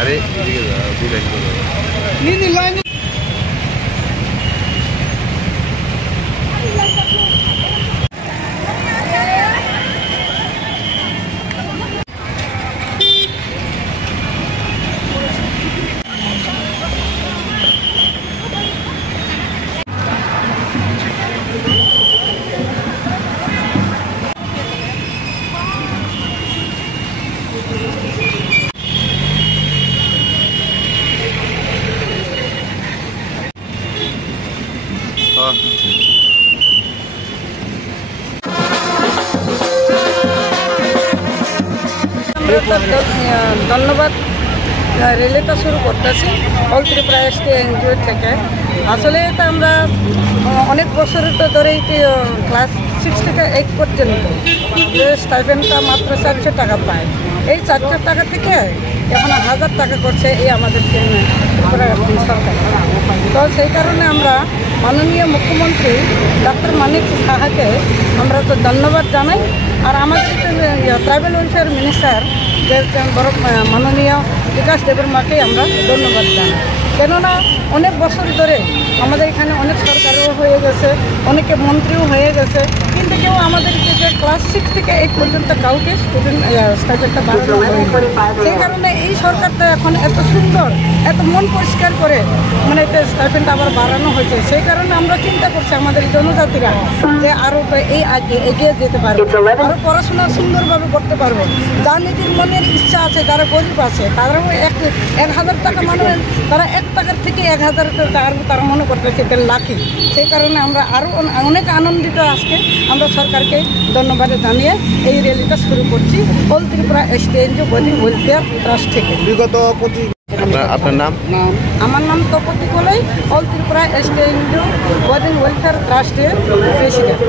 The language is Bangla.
अरे ধন্যবাদ রেলিটা শুরু করতেছি অল ত্রিপুরা এসটি এনজিও থেকে। আসলে এটা আমরা অনেক বছরের তো ধরেই ক্লাস 6 থেকে 8 পর্যন্ত যে স্টাইপেন্ডটা মাত্র 400 টাকা পায়। এই 400 টাকা থেকে এখন 1000 টাকা করছে এই আমাদের ত্রিপুরা সরকার। তো সেই কারণে আমরা মাননীয় মুখ্যমন্ত্রী ডক্টর মানিক সাহাকে আমরা তো ধন্যবাদ জানাই। আর আমাদের ট্রাইবেল ওয়েলফেয়ার মিনিস্টার যে মাননীয় বিকাশ দেববর্মাকে আমরা ধন্যবাদ জানাই। কেননা অনেক বছর ধরে আমাদের এখানে অনেক সরকারও হয়ে গেছে, অনেকে মন্ত্রীও হয়ে গেছে, কিন্তু কেউ আমাদেরকে যে ক্লাস 6 থেকে 8 পর্যন্ত কাউকে স্টুডেন্ট স্টাইপেন্ডটা বাড়ানো হয়নি। সেই কারণে এই সরকারটা এখন এত সুন্দর, এত মন পরিষ্কার করে মানে এতে স্টাইপেন্ডটা আবার বাড়ানো হয়েছে। সেই কারণে আমরা চিন্তা করছি আমাদের জনজাতিরা যে আরও এই এগিয়ে যেতে পারবো, আরও পড়াশোনা সুন্দরভাবে করতে পারবো। যার নিজের মনের ইচ্ছা আছে, যারা গরিব আছে, তারাও 1000 টাকা মানে তারা 1 টাকার থেকে 1000 টাকা তারা মনে করতেছে এটা লাকি। সেই কারণে আমরা আরও অনেক আনন্দিত আজকে আমরা সরকারকে ধন্যবাদ জানিয়ে এই র্যালিটা শুরু করছি all Tripura ST NGO wedding welfare trust থেকে। বিগত আপনার নাম? আমার নাম Tapati Kolai, all Tripura ST NGO wedding welfare ট্রাস্টের প্রেসিডেন্ট।